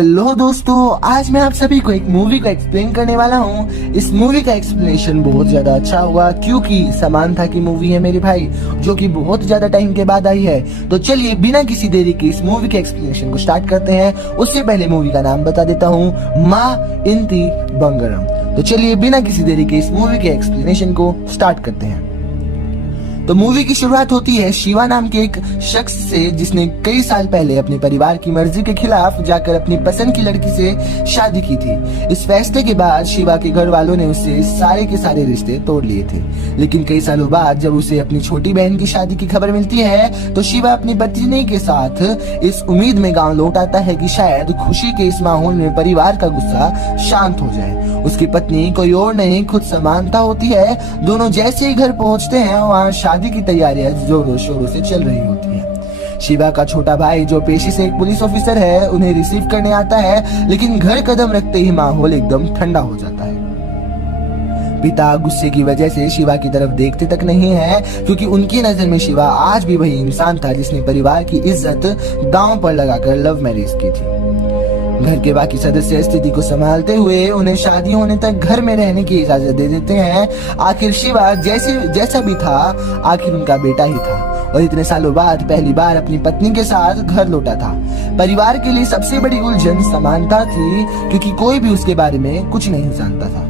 Hello दोस्तों, आज मैं आप सभी को एक मूवी का एक्सप्लेन करने वाला हूँ। इस मूवी का एक्सप्लेनेशन बहुत ज्यादा अच्छा होगा क्योंकि समांथा की मूवी है मेरे भाई, जो कि बहुत ज्यादा टाइम के बाद आई है। तो चलिए बिना किसी देरी के इस मूवी के एक्सप्लेनेशन को स्टार्ट करते हैं। उससे पहले मूवी का नाम बता देता हूँ, माँ इंती बंगरम। तो चलिए बिना किसी देरी के इस मूवी के एक्सप्लेनेशन को स्टार्ट करते हैं। तो मूवी की शुरुआत होती है शिवा नाम के एक शख्स से, जिसने कई साल पहले अपने परिवार की मर्जी के खिलाफ जाकर अपनी पसंद की लड़की से शादी की थी। इस फैसले के बाद शिवा के घर वालों ने उससे सारे के सारे रिश्ते तोड़ लिए थे। लेकिन कई सालों बाद जब उसे अपनी छोटी बहन की शादी की खबर मिलती है तो शिवा अपनी पत्नी के साथ इस उम्मीद में गाँव लौट आता है कि शायद खुशी के इस माहौल में परिवार का गुस्सा शांत हो जाए। उसकी पत्नी कोई और नहीं, खुद समांथा होती है। दोनों जैसे ही घर पहुंचते हैं वहाँ शादी की तैयारियां जोरों शोरों से चल रही होती है। शिवा का छोटा भाई जो पेशे से एक पुलिस ऑफिसर है उन्हें रिसीव करने आता है, लेकिन घर कदम रखते ही माहौल एकदम ठंडा हो जाता है। पिता गुस्से की वजह से शिवा की तरफ देखते तक नहीं है क्योंकि उनकी नजर में शिवा आज भी वही इंसान था जिसने परिवार की इज्जत दांव पर लगाकर लव मैरिज की थी। घर के बाकी सदस्य स्थिति को संभालते हुए उन्हें शादी होने तक घर में रहने की इजाजत दे देते हैं। आखिर शिवा जैसा भी था, आखिर उनका बेटा ही था और इतने सालों बाद पहली बार अपनी पत्नी के साथ घर लौटा था। परिवार के लिए सबसे बड़ी उलझन समांथा थी क्योंकि कोई भी उसके बारे में कुछ नहीं जानता था।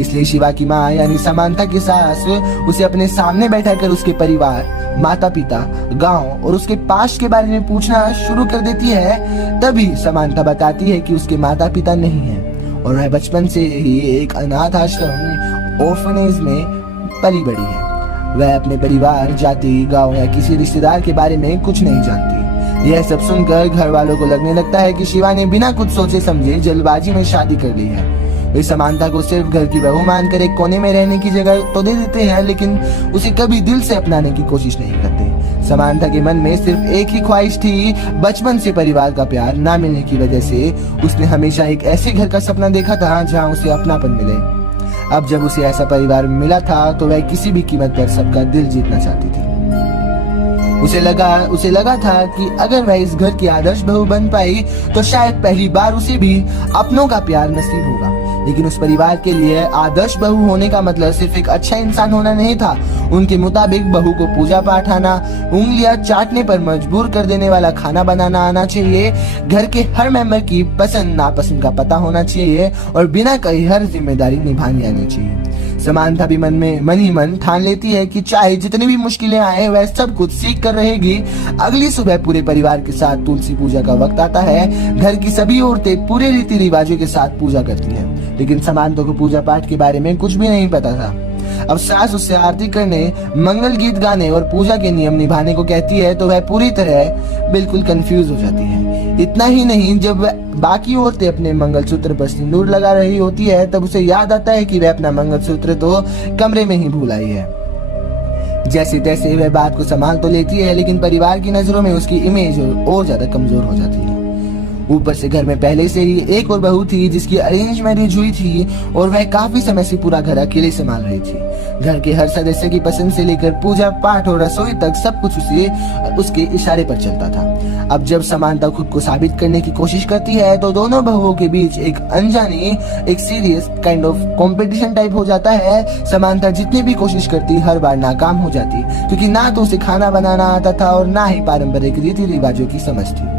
इसलिए शिवा की माँ यानी समांथा की सास उसे अपने सामने बैठाकर उसके परिवार, माता पिता, गांव और उसके पास्ट के बारे में पूछना शुरू कर देती है। तभी समांथा बताती है कि उसके माता पिता नहीं हैं और वह बचपन से ही एक अनाथ आश्रम ऑर्फनेज में पली बड़ी है। वह अपने परिवार, जाति, गांव या किसी रिश्तेदार के बारे में कुछ नहीं जानती। यह सब सुनकर घर वालों को लगने लगता है कि शिवा ने बिना कुछ सोचे समझे जल्दबाजी में शादी कर ली है। वे समांथा को सिर्फ घर की बहू मानकर एक कोने में रहने की जगह तो दे देते हैं, लेकिन उसे कभी दिल से अपनाने की कोशिश नहीं करते। समांथा के मन में सिर्फ एक ही ख्वाहिश थी, बचपन से परिवार का प्यार ना मिलने की वजह से उसने हमेशा एक ऐसे घर का सपना देखा था जहां उसे अपनापन मिले। अब जब उसे ऐसा परिवार मिला था तो वह किसी भी कीमत पर सबका दिल जीतना चाहती थी। उसे लगा था कि अगर वह इस घर की आदर्श बहू बन पाई तो शायद पहली बार उसे भी अपनों का प्यार नसीब होगा। लेकिन उस परिवार के लिए आदर्श बहू होने का मतलब सिर्फ एक अच्छा इंसान होना नहीं था। उनके मुताबिक बहू को पूजा पाठ आना, उंगलियां चाटने पर मजबूर कर देने वाला खाना बनाना आना चाहिए, घर के हर मेंबर की पसंद नापसंद का पता होना चाहिए और बिना कही हर जिम्मेदारी निभानी आनी चाहिए। समांथा भी मन ही मन ठान लेती है कि चाहे जितनी भी मुश्किलें आए वह सब कुछ सीख कर रहेगी। अगली सुबह पूरे परिवार के साथ तुलसी पूजा का वक्त आता है। घर की सभी औरतें पूरे रीति रिवाजों के साथ पूजा करती हैं, लेकिन समांथा को पूजा पाठ के बारे में कुछ भी नहीं पता था। अब सास उससे आरती करने, मंगल गीत गाने और पूजा के नियम निभाने को कहती है तो वह पूरी तरह बिल्कुल कंफ्यूज हो जाती है। इतना ही नहीं, जब बाकी औरतें अपने मंगलसूत्र पर सिंदूर लगा रही होती है तब उसे याद आता है कि वह अपना मंगलसूत्र तो कमरे में ही भूल आई है। जैसे तैसे वह बात को संभाल तो लेती है, लेकिन परिवार की नजरों में उसकी इमेज और ज्यादा कमजोर हो जाती है। ऊपर से घर में पहले से ही एक और बहू थी जिसकी अरेंज मैरिज हुई थी और वह काफी समय से पूरा घर अकेले संभाल रही थी। घर के हर सदस्य की पसंद से लेकर पूजा पाठ और रसोई तक सब कुछ उसके इशारे पर चलता था। अब जब समांथा खुद को साबित करने की कोशिश करती है तो दोनों बहुओं के बीच एक अनजानी, एक serious kind of competition type हो जाता है। समांथा जितनी भी कोशिश करती हर बार नाकाम हो जाती क्योंकि ना तो उसे खाना बनाना आता था और ना ही पारंपरिक रीति रिवाजों की समझ थी।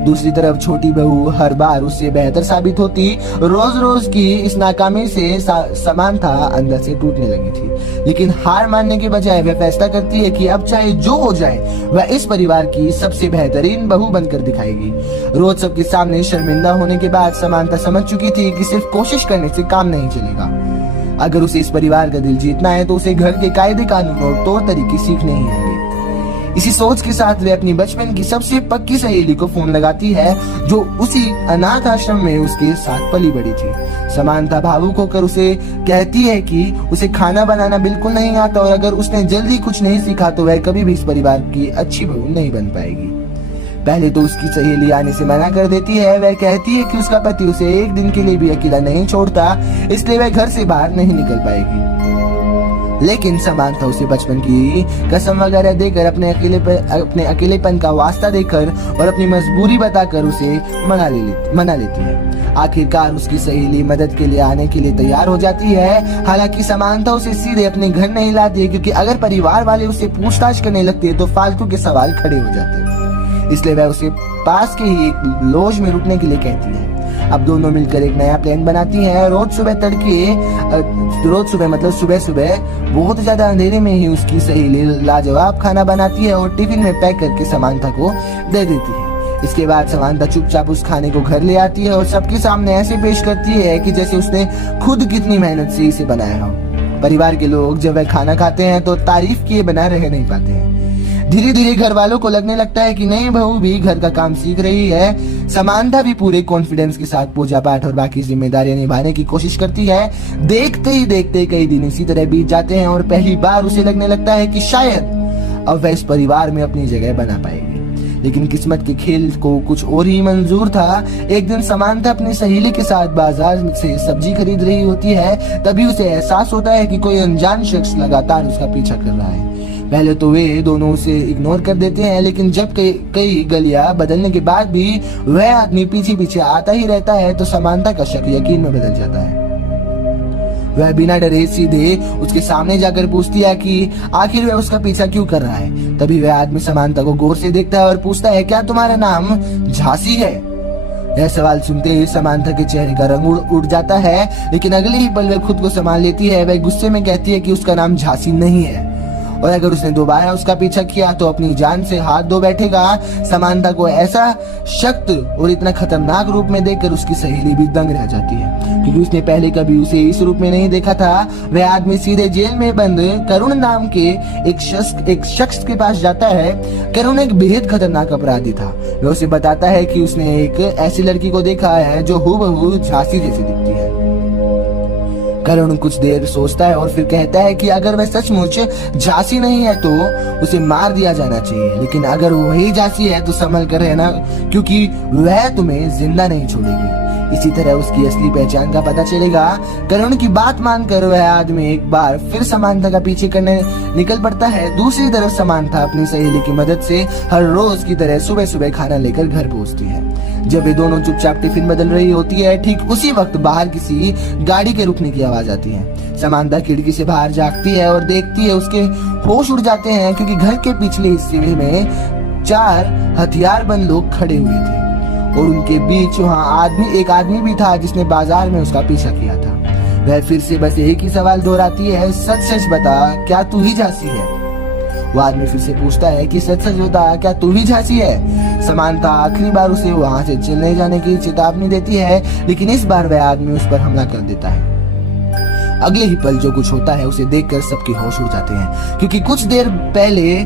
दूसरी तरफ छोटी बहू हर बार उससे बेहतर साबित होती। रोज रोज की इस नाकामी से समांथा अंदर से टूटने लगी थी, लेकिन हार मानने के बजाय वह फैसला करती है कि अब चाहे जो हो जाए वह इस परिवार की सबसे बेहतरीन बहू बनकर दिखाएगी। रोज सबके सामने शर्मिंदा होने के बाद समांथा समझ चुकी थी कि सिर्फ कोशिश करने से काम नहीं चलेगा। अगर उसे इस परिवार का दिल जीतना है तो उसे घर के कायदे कानून और तौर तरीके सीखने ही होंगे। इसी सोच के साथ वे अपनी बचपन की सबसे पक्की सहेली को फोन लगाती है जो उसी अनाथ आश्रम में उसके साथ पली बड़ी थी। समांथा भावुक होकर उसे कहती है कि उसे खाना बनाना बिल्कुल नहीं आता और अगर उसने जल्दी कुछ नहीं सीखा तो वह कभी भी इस परिवार की अच्छी बहू नहीं बन पाएगी। पहले तो उसकी सहेली आने से मना कर देती है। वह कहती है कि उसका पति उसे एक दिन के लिए भी अकेला नहीं छोड़ता, इसलिए वह घर से बाहर नहीं निकल पाएगी। लेकिन समांथा उसे बचपन की कसम वगैरह देकर अपने अकेलेपन का वास्ता देकर और अपनी मजबूरी बताकर उसे मना लेती है। आखिरकार उसकी सहेली मदद के लिए आने के लिए तैयार हो जाती है। हालांकि समांथा उसे सीधे अपने घर नहीं लाती है, क्योंकि अगर परिवार वाले उसे पूछताछ करने लगते हैं तो फालतू के सवाल खड़े हो जाते हैं। इसलिए वह उसे पास के ही एक लॉज में रुकने के लिए कहती है। अब दोनों मिलकर एक नया प्लान बनाती हैं। रोज सुबह मतलब सुबह बहुत ज्यादा अंधेरे में ही उसकी सहेली लाजवाब खाना बनाती है और टिफिन में पैक करके समांथा को दे देती है। इसके बाद समांथा चुपचाप उस खाने को घर ले आती है और सबके सामने ऐसे पेश करती है कि जैसे उसने खुद कितनी मेहनत से इसे बनाया हो। परिवार के लोग जब वह खाना खाते हैं तो तारीफ किए बिना रह नहीं पाते हैं। धीरे धीरे घर वालों को लगने लगता है कि नई बहू भी घर का काम सीख रही है। समांथा भी पूरे कॉन्फिडेंस के साथ पूजा पाठ और बाकी जिम्मेदारियां निभाने की कोशिश करती है। देखते ही देखते कई दिन इसी तरह बीत जाते हैं और पहली बार उसे लगने लगता है कि शायद अब वह इस परिवार में अपनी जगह बना पाएगी। लेकिन किस्मत के खेल को कुछ और ही मंजूर था। एक दिन समांथा अपनी सहेली के साथ बाजार से सब्जी खरीद रही होती है। तभी उसे एहसास होता है कि कोई अनजान शख्स लगातार उसका पीछा कर रहा है। पहले तो वे दोनों उसे इग्नोर कर देते हैं, लेकिन जब कई गलियां बदलने के बाद भी वह आदमी पीछे आता ही रहता है तो समांथा का शक यकीन में बदल जाता है। वह बिना डरे सीधे उसके सामने जाकर पूछती है कि आखिर वह उसका पीछा क्यों कर रहा है। तभी वह आदमी समांथा को गौर से देखता है और पूछता है, क्या तुम्हारा नाम झांसी है? यह सवाल सुनते ही समांथा के चेहरे का रंग उड़ जाता है, लेकिन अगले ही पल वह खुद को संभाल लेती है। वह गुस्से में कहती है कि उसका नाम झांसी नहीं है और अगर उसने दोबारा उसका पीछा किया तो अपनी जान से हाथ धो बैठेगा। समांथा को ऐसा सख्त और इतना खतरनाक रूप में देखकर उसकी सहेली भी दंग रह जाती है, क्योंकि उसने पहले कभी उसे इस रूप में नहीं देखा था। वह आदमी सीधे जेल में बंद करुण नाम के एक शख्स के पास जाता है। करुण एक बेहद खतरनाक अपराधी था। वह उसे बताता है कि उसने एक ऐसी लड़की को देखा है जो हूबहू झांसी जैसी दिखती है। करुण कुछ देर सोचता है और फिर कहता है कि अगर वह सचमुच झांसी नहीं है तो उसे मार दिया जाना चाहिए, लेकिन अगर वही झांसी है तो संभल कर रहना, क्योंकि वह तुम्हें जिंदा नहीं छोड़ेगी। इसी तरह उसकी असली पहचान का पता चलेगा। करुण की बात मानकर वह आदमी एक बार फिर समांथा का पीछे करने निकल पड़ता है। दूसरी तरफ समांथा अपनी सहेली की मदद से हर रोज की तरह सुबह सुबह खाना लेकर घर पहुंचती है। जब वे दोनों चुपचाप टिफिन बदल रही होती है, ठीक उसी वक्त बाहर किसी गाड़ी के रुकने की आवाज आती है। समांथा खिड़की से बाहर झांकती है और देखती है उसके होश उड़ जाते हैं, क्योंकि घर के पिछले हिस्से में 4 हथियारबंद लोग खड़े हुए थे और उनके बीच वहाँ एक आदमी भी था जिसने बाजार में उसका पीछा किया था। वह फिर से बस एक ही सवाल दोहराती है, सच सच बता, क्या तू ही झांसी है? वो आदमी फिर से पूछता है कि सच सच बता, क्या तू ही झांसी है? समांथा आखिरी बार उसे वहां से चलने जाने की चेतावनी देती है, लेकिन इस बार वह आदमी उस पर हमला कर देता है। अगले ही पल जो कुछ होता है उसे देखकर सबके होश उड़ जाते हैं, क्योंकि कुछ देर पहले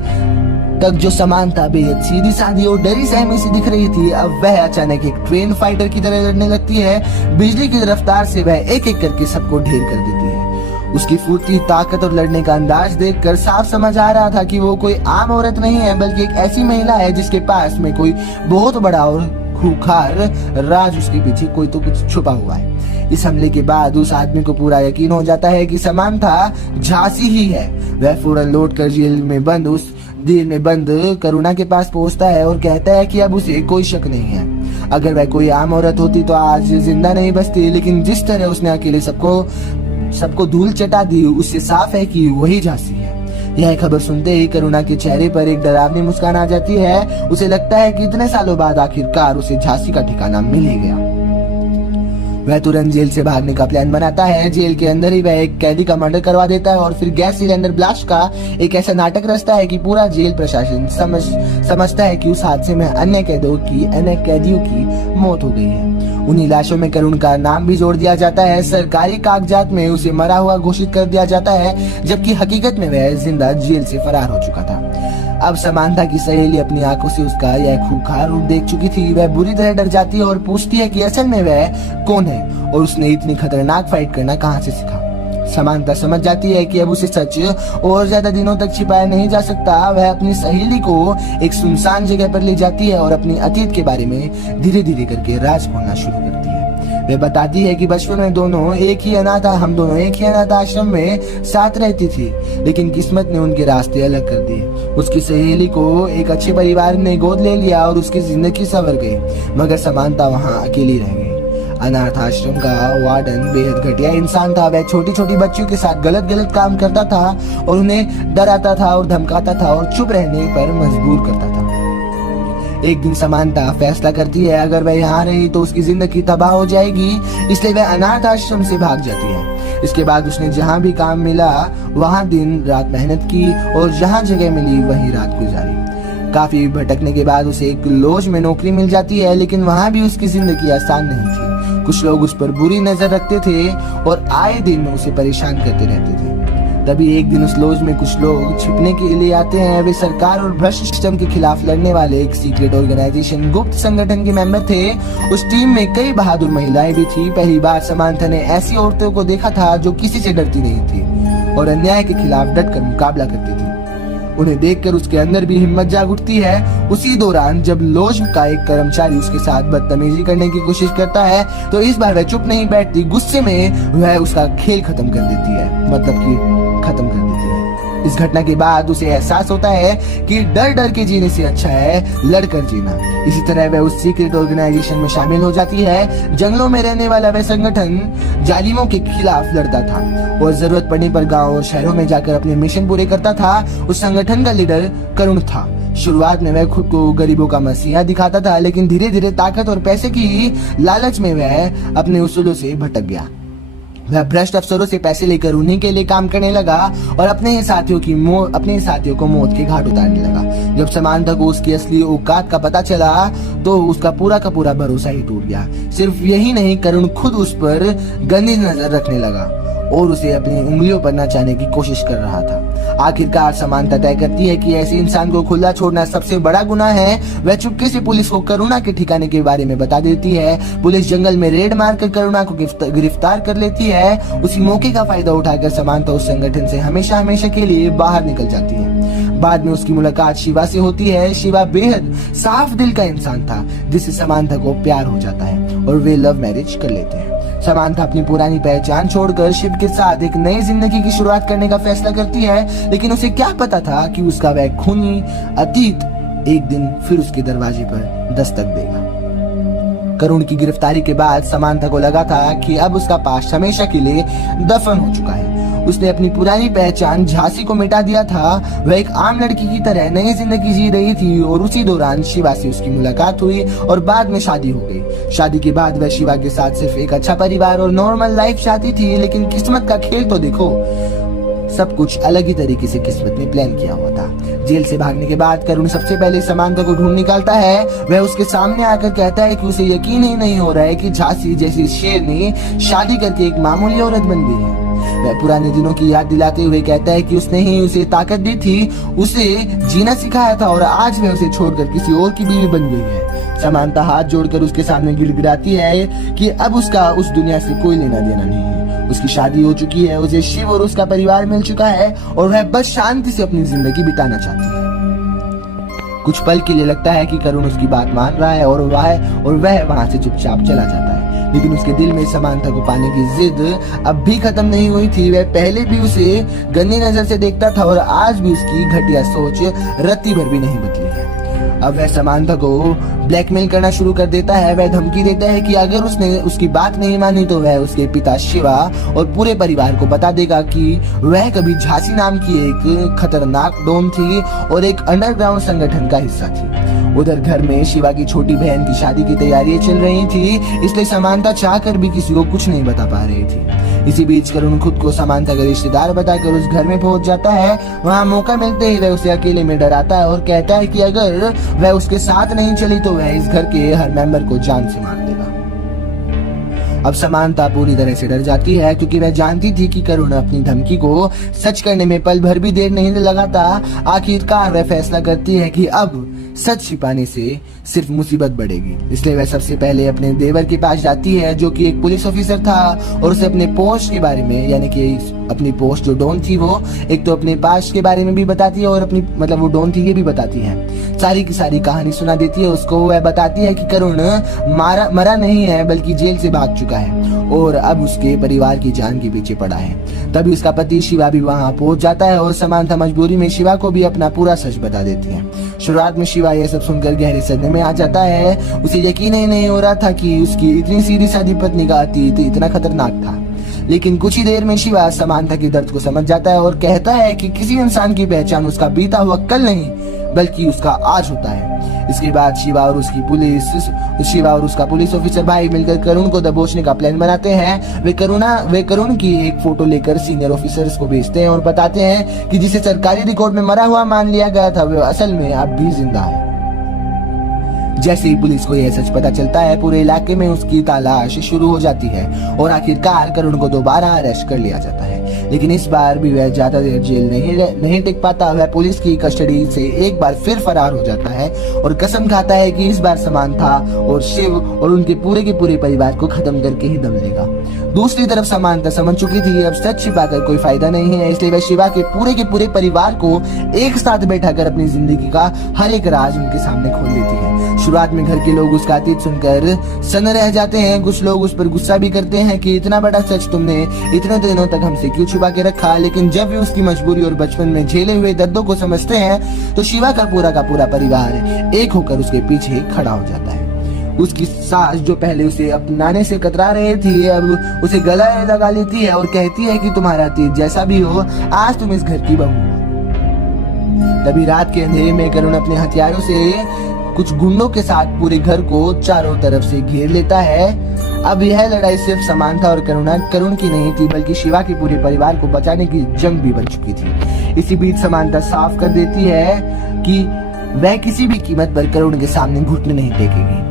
तक जो समांथा बेहद सीधी सादी और डरी सहमी सी दिख रही थी, अब वह अचानक एक ट्रेन फाइटर की तरह लड़ने लगती है। बिजली की रफ्तार से वह एक एक करके सबको ढेर कर देती है। उसकी फुर्ती, ताकत और लड़ने का अंदाज देखकर साफ समझ आ रहा था कि वो कोई आम औरत नहीं है, बल्कि एक ऐसी महिला है जिसके पास में कोई बहुत बड़ा और खूंखार राज, उसके पीछे कोई तो कुछ छुपा हुआ है। इस हमले के बाद उस आदमी को पूरा यकीन हो जाता है कि समांथा झांसी ही है। वह फौरन लौटकर जेल में बंद करुणा के पास पहुंचता है और कहता है कि अब उसे कोई शक नहीं है। अगर वह कोई आम औरत होती तो आज जिंदा नहीं बचती, लेकिन जिस तरह उसने अकेले सबको धूल चटा दी, उससे साफ है कि वही झांसी है। यह खबर सुनते ही करुणा के चेहरे पर एक डरावनी मुस्कान आ जाती है। उसे लगता है कि इतने सालों बाद आखिरकार उसे झांसी का ठिकाना मिल ही गया। वह तुरंत जेल से भागने का प्लान बनाता है। जेल के अंदर ही वह एक कैदी का मर्डर करवा देता है और फिर गैस सिलेंडर ब्लास्ट का एक ऐसा नाटक रचता है कि पूरा जेल प्रशासन समझता है कि उस हादसे में अन्य कैदियों की मौत हो गई है। उन्हीं लाशों में करुण का नाम भी जोड़ दिया जाता है। सरकारी कागजात में उसे मरा हुआ घोषित कर दिया जाता है, जबकि हकीकत में वह जिंदा जेल से फरार हो चुका था। अब समांथा की सहेली अपनी आंखों से उसका यह खूंखार रूप देख चुकी थी। वह बुरी तरह डर जाती है और पूछती है कि असल में वह कौन है और उसने इतनी खतरनाक फाइट करना कहां से सीखा। समांथा समझ जाती है कि अब उसे सच और ज्यादा दिनों तक छिपाया नहीं जा सकता। वह अपनी सहेली को एक सुनसान जगह पर ले जाती है और अपनी अतीत के बारे में धीरे धीरे करके राज खोलना शुरू करती है। वह बताती है कि बचपन में हम दोनों एक ही अनाथ आश्रम में साथ रहती थी, लेकिन किस्मत ने उनके रास्ते अलग कर दिए। उसकी सहेली को एक अच्छे परिवार ने गोद ले लिया और उसकी जिंदगी संवर गई, मगर समांथा वहाँ अकेली रह गई। अनाथ आश्रम का वार्डन बेहद घटिया इंसान था। वह छोटी छोटी बच्चियों के साथ गलत काम करता था और उन्हें डराता था और धमकाता था और चुप रहने पर मजबूर करता था। एक दिन समांथा फैसला करती है अगर वह यहाँ रही तो उसकी जिंदगी तबाह हो जाएगी, इसलिए वह अनाथ आश्रम से भाग जाती है। इसके बाद उसने जहाँ भी काम मिला वहाँ दिन रात मेहनत की और जहाँ जगह मिली वहीं रात गुजारी। काफी भटकने के बाद उसे एक लॉज में नौकरी मिल जाती है, लेकिन वहाँ भी उसकी जिंदगी आसान नहीं थी। कुछ लोग उस पर बुरी नजर रखते थे और आए दिन उसे परेशान करते रहते थे। तभी एक दिन उस लॉज में कुछ लोग छिपने के लिए आते हैं। वे सरकार और भ्रष्ट सिस्टम के खिलाफ लड़ने वाले एक सीक्रेट ऑर्गेनाइजेशन गुप्त संगठन के मेंबर थे। उस टीम में कई बहादुर महिलाएं भी थी। पहली बार समांथा ने ऐसी औरतों को देखा था जो किसी से डरती नहीं थी और अन्याय के खिलाफ डटकर मुकाबला करती थी। उन्हें देखकर उसके अंदर भी हिम्मत जाग उठती है। उसी दौरान जब लॉज का एक कर्मचारी उसके साथ बदतमीजी करने की कोशिश करता है तो इस बार वह चुप नहीं बैठती। गुस्से में वह उसका खेल खत्म कर देती है, मतलब कि खत्म कर देती है। इस घटना के बाद उसे एहसास होता है कि डर के जीने से अच्छा है लड़कर जीना। इसी तरह वह उस सीक्रेट ऑर्गेनाइजेशन में शामिल हो जाती है। जंगलों में रहने वाला वह संगठन जालिमों के खिलाफ लड़ता था और जरूरत पड़ने पर गांव और शहरों में जाकर अपने मिशन पूरे करता था। उस संगठन का लीडर करुण था। शुरुआत में वह खुद को गरीबों का मसीहा दिखाता था, लेकिन धीरे धीरे ताकत और पैसे की लालच में वह अपने उसूलों से भटक गया। वह भ्रष्ट अफसरों से पैसे लेकर उन्हीं के लिए काम करने लगा और अपने ही साथियों को मौत के घाट उतारने लगा। जब समांथा को उसकी असली औकात का पता चला तो उसका पूरा का पूरा भरोसा ही टूट गया। सिर्फ यही नहीं, करुण खुद उस पर गंदी नजर रखने लगा और उसे अपनी उंगलियों पर नचाने की कोशिश कर रहा था। आखिरकार समांथा तय करती है कि ऐसे इंसान को खुला छोड़ना सबसे बड़ा गुनाह है। वह चुपके से पुलिस को करुणा के ठिकाने के बारे में बता देती है। पुलिस जंगल में रेड मारकर करुणा को गिरफ्तार कर लेती है। उसी मौके का फायदा उठाकर समांथा उस संगठन से हमेशा के लिए बाहर निकल जाती है। बाद में उसकी मुलाकात शिवा से होती है। शिवा बेहद साफ दिल का इंसान था जिससे समांथा को प्यार हो जाता है और वे लव मैरिज कर लेते हैं। समांथा अपनी पुरानी पहचान छोड़कर शिव के साथ एक नई जिंदगी की शुरुआत करने का फैसला करती है, लेकिन उसे क्या पता था कि उसका वह खूनी अतीत एक दिन फिर उसके दरवाजे पर दस्तक देगा। करुण की गिरफ्तारी के बाद समांथा को लगा था कि अब उसका पास्ट हमेशा के लिए दफन हो चुका है। उसने अपनी पुरानी पहचान झांसी को मिटा दिया था। वह एक आम लड़की की तरह नई जिंदगी जी रही थी और उसी दौरान शिवा से उसकी मुलाकात हुई और बाद में शादी हो गई। शादी के बाद वह शिवा के साथ सिर्फ एक अच्छा परिवार और नॉर्मल लाइफ चाहती थी, लेकिन किस्मत का खेल तो देखो, सब कुछ अलग ही तरीके से किस्मत ने प्लान किया हुआ था। जेल से भागने के बाद करुण सबसे पहले समांथा को ढूंढ निकालता है। वह उसके सामने आकर कहता है कि उसे यकीन ही नहीं हो रहा है कि झांसी जैसी शेरनी शादी करके एक मामूली औरत बन गई है। वह पुराने दिनों की याद दिलाते हुए कहता है कि उसने ही उसे ताकत दी थी, उसे जीना सिखाया था और आज वह उसे छोड़कर किसी और की बीवी बन गई है। समांथा हाथ जोड़कर उसके सामने गिड़गिड़ाती है कि अब उसका उस दुनिया से कोई लेना देना नहीं है। उसकी शादी हो चुकी है, उसे शिव और उसका परिवार मिल चुका है और वह बस शांति से अपनी जिंदगी बिताना चाहती है। कुछ पल के लिए लगता है कि करुण उसकी बात मान रहा है और वह वहां से चुपचाप चला जाता है, लेकिन उसके दिल में समांथा को पाने की जिद अब भी खत्म नहीं हुई थी। वह पहले भी उसे गंदी नजर से देखता था और आज भी उसकी घटिया सोच रत्ती भर भी नहीं बदली है। अब वह समांथा को ब्लैकमेल करना शुरू कर देता है। वह धमकी देता है कि अगर उसने उसकी बात नहीं मानी तो वह उसके पिता शिवा और पूरे परिवार को बता देगा कि वह कभी झांसी नाम की एक खतरनाक डॉन थी और एक अंडरग्राउंड संगठन का हिस्सा थी। उधर घर में शिवा की छोटी बहन की शादी की तैयारियां चल रही थी, इसलिए समांथा चाहकर भी किसी को कुछ नहीं बता पा रही थी। इसी बीच करुण खुद को समांथा का रिश्तेदार बताकर उस घर में पहुंच जाता है। वहां मौका मिलते ही वह उसे अकेले में डराता है और कहता है कि अगर वह उसके साथ नहीं चली तो वह इस घर के हर मेंबर को जान से मार देगा। अब समांथा पूरी तरह से डर जाती है क्योंकि वह जानती थी कि करुण अपनी धमकी को सच करने में पल भर भी देर नहीं लगाता। आखिरकार वह फैसला करती है कि अब सच छिपाने से सिर्फ मुसीबत बढ़ेगी। इसलिए वह सबसे पहले अपने देवर के पास जाती है जो कि एक पुलिस ऑफिसर था और उसे अपने पोस्ट के बारे में, यानी कि अपनी पोस्ट जो डॉन थी वो एक तो अपने पास्ट के बारे में भी बताती है और अपनी मतलब वो डॉन थी ये भी बताती है। सारी की सारी कहानी सुना देती है उसको। वह बताती है कि करुण मरा नहीं है बल्कि जेल से भाग चुका है और अब उसके परिवार की जान के पीछे पड़ा है। तभी उसका पति शिवा भी वहां पहुंच जाता है और समांथा मजबूरी में शिवा को भी अपना पूरा सच बता देती है। शुरुआत में शिवा यह सब सुनकर गहरे सदमे में आ जाता है। उसे यकीन ही नहीं हो रहा था कि उसकी इतनी सीधी सादी पत्नी का अतीत इतना खतरनाक था। लेकिन कुछ ही देर में शिवा समांथा के दर्द को समझ जाता है और कहता है कि किसी इंसान की पहचान उसका बीता हुआ कल नहीं बल्कि उसका आज होता है। इसके बाद शिवा और उसका पुलिस ऑफिसर भाई मिलकर करुण को दबोचने का प्लान बनाते हैं। वे करुण की एक फोटो लेकर सीनियर ऑफिसर्स को भेजते हैं और बताते हैं कि जिसे सरकारी रिकॉर्ड में मरा हुआ मान लिया गया था वह असल में अब भी जिंदा है। जैसे ही पुलिस को यह सच पता चलता है पूरे इलाके में उसकी तलाश शुरू हो जाती है और आखिरकार करुण को दोबारा अरेस्ट कर लिया जाता है। लेकिन इस बार भी वह ज्यादा देर जेल नहीं टिक पाता। वह पुलिस की कस्टडी से एक बार फिर फरार हो जाता है और कसम खाता है कि इस बार समांथा और शिव और उनके पूरे के पूरे परिवार को खत्म करके ही दम लेगा। दूसरी तरफ समांथा समझ चुकी थी अब सच छिपाकर कोई फायदा नहीं है, इसलिए वह शिवा के पूरे परिवार को एक साथ बैठाकर अपनी जिंदगी का हर एक राज उनके सामने खोल देती है। शुरुआत में घर के लोग उसका अतीत सुनकर सन्न रह जाते हैं। कुछ लोग उस पर गुस्सा भी करते हैं कि इतना बड़ा सच तुमने इतने दिनों तक हमसे क्यों छुपा के रखा। लेकिन जब वे उसकी मजबूरी और बचपन में झेले हुए दर्दों को समझते हैं तो शिवा का पूरा परिवार एक होकर उसके पीछे खड़ा हो जाता है। उसकी सास जो पहले उसे अपनाने से कतरा रही थी अब उसे गला लगा लेती है और कहती है कि तुम्हारा अतीत जैसा भी हो आज तुम इस घर की बहू हो। तभी रात के अंधेरे में करुण अपने हथियारों से कुछ गुंडों के साथ पूरे घर को चारों तरफ से घेर लेता है। अब यह लड़ाई सिर्फ समांथा और करुण की नहीं थी बल्कि शिवा के पूरे परिवार को बचाने की जंग भी बन चुकी थी। इसी बीच समांथा साफ कर देती है कि वह किसी भी कीमत पर करुण के सामने घुटने नहीं टेकेगी।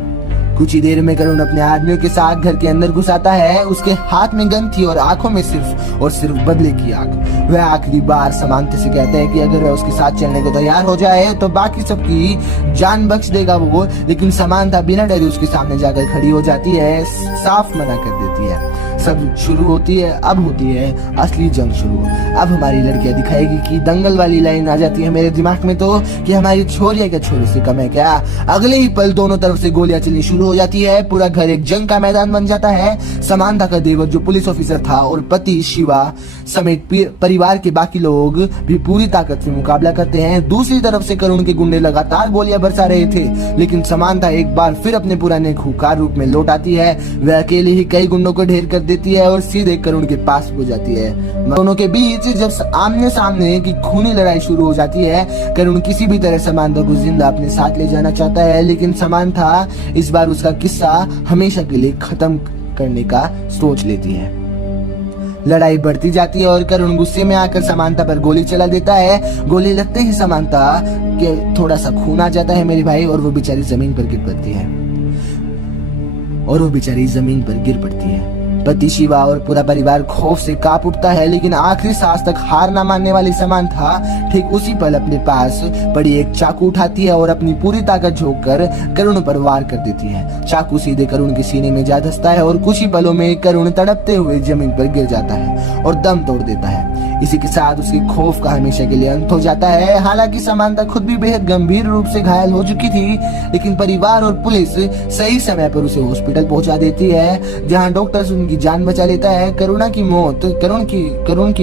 कुछ ही देर में करुण अपने आदमियों के साथ घर के अंदर घुस आता है। उसके हाथ में गन थी और आंखों में सिर्फ बदले की आग। वह आखिरी बार समांथा से कहता है कि अगर वह उसके साथ चलने को तैयार हो जाए तो बाकी सबकी जान बख्श देगा वो। लेकिन समांथा बिना डरे उसके सामने जाकर खड़ी हो जाती है, साफ मना कर देती है। सब शुरू होती है, अब होती है असली जंग शुरू। अब हमारी लड़कियां दिखाएगी कि दंगल वाली लाइन आ जाती है मेरे दिमाग में तो कि हमारी छोरिया क्या छोरे से कम है क्या। अगले ही पल दोनों तरफ से गोलियां चलनी शुरू हो जाती है। पूरा घर एक जंग का मैदान बन जाता है। समांथा का देवर जो पुलिस ऑफिसर था और पति शिवा समेत परिवार के बाकी लोग भी पूरी ताकत से मुकाबला करते हैं। दूसरी तरफ से करुण के गुंडे लगातार गोलियां बरसा रहे थे लेकिन समांथा एक बार फिर अपने पुराने खूंखार रूप में लौट आती है। वह अकेले ही कई गुंडों को ढेर कर देती है और सीधे करुण के पास हो जाती है। दोनों के बीच जब आमने सामने की खूनी लड़ाई शुरू हो जाती है करुण किसी भी तरह समांथा को जिंदा अपने साथ ले जाना चाहता है लेकिन समांथा इस बार उसका किस्सा हमेशा के लिए खत्म करने का सोच लेती है। लड़ाई बढ़ती जाती है और करुण गुस्से में आकर समांथा पर गोली चला देता है। गोली लगते ही समांथा के थोड़ा सा खून आ जाता है मेरे भाई और वो बेचारी जमीन पर गिर पड़ती है। पति शिवा और पूरा परिवार खौफ से कांप उठता है लेकिन आखिरी सांस तक हार ना मानने वाली समांथा ठीक उसी पल अपने पास पड़ी एक चाकू उठाती है और अपनी पूरी ताकत झोंककर करुण पर वार कर देती है। चाकू सीधे करुण के सीने में जा धंसता है और कुछ ही पलों में करुण तड़पते हुए जमीन पर गिर जाता है और दम तोड़ देता है। इसी के साथ उसके खौफ का हमेशा के लिए अंत हो जाता है। हालांकि समांथा खुद भी बेहद गंभीर रूप से घायल हो चुकी थी लेकिन परिवार और पुलिस सही समय पर उसे हॉस्पिटल पहुंचा देती है जहां डॉक्टर्स उनकी जान बचा लेता है। करुण की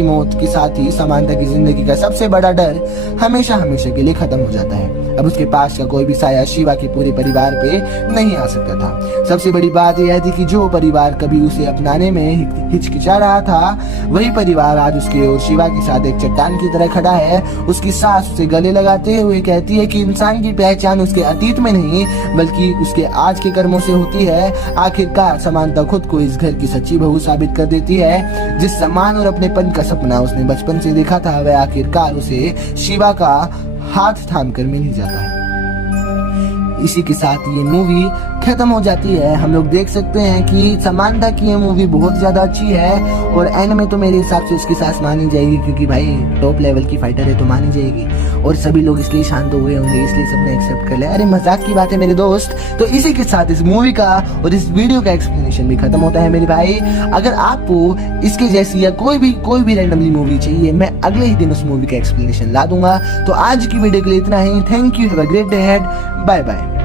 मौत के साथ ही समांथा की जिंदगी का सबसे बड़ा डर हमेशा के लिए खत्म हो जाता है। अब उसके पास का कोई भी साया शिवा के पूरे परिवार पे नहीं आ सकता था। सबसे बड़ी बात यह थी कि जो परिवार कभी उसे अपनाने में हिचकिचा रहा था वही परिवार आज उसके और शिवा के साथ एक चट्टान की तरह खड़ा है। उसकी सास उसे गले लगाते हुए कहती है कि इंसान की पहचान उसके अतीत में नहीं बल्कि उसके आज के कर्मों से होती है। आखिरकार समांथा खुद को इस घर की सच्ची बहू साबित कर देती है। जिस सम्मान और अपनेपन का सपना उसने बचपन से देखा था वह आखिरकार उसे शिवा का हाथ थाम कर मिल ही जाता है। इसी के साथ ये मूवी खत्म हो जाती है। हम लोग देख सकते हैं कि समांथा की ये मूवी बहुत ज्यादा अच्छी है और एंड में तो मेरे हिसाब से उसकी सास मानी जाएगी, क्योंकि भाई टॉप लेवल की फाइटर है तो मानी जाएगी। और सभी लोग इसलिए शांत हो गए होंगे, इसलिए सबने एक्सेप्ट कर लिया। अरे मजाक की बात है मेरे दोस्त। तो इसी के साथ इस मूवी का और इस वीडियो का एक्सप्लेनेशन भी खत्म होता है मेरे भाई। अगर आपको इसके जैसी या कोई भी रैंडमली मूवी चाहिए, मैं अगले ही दिन उस मूवी का एक्सप्लेनेशन ला दूंगा। तो आज की वीडियो के लिए इतना ही। Thank you, have a great day ahead, bye bye.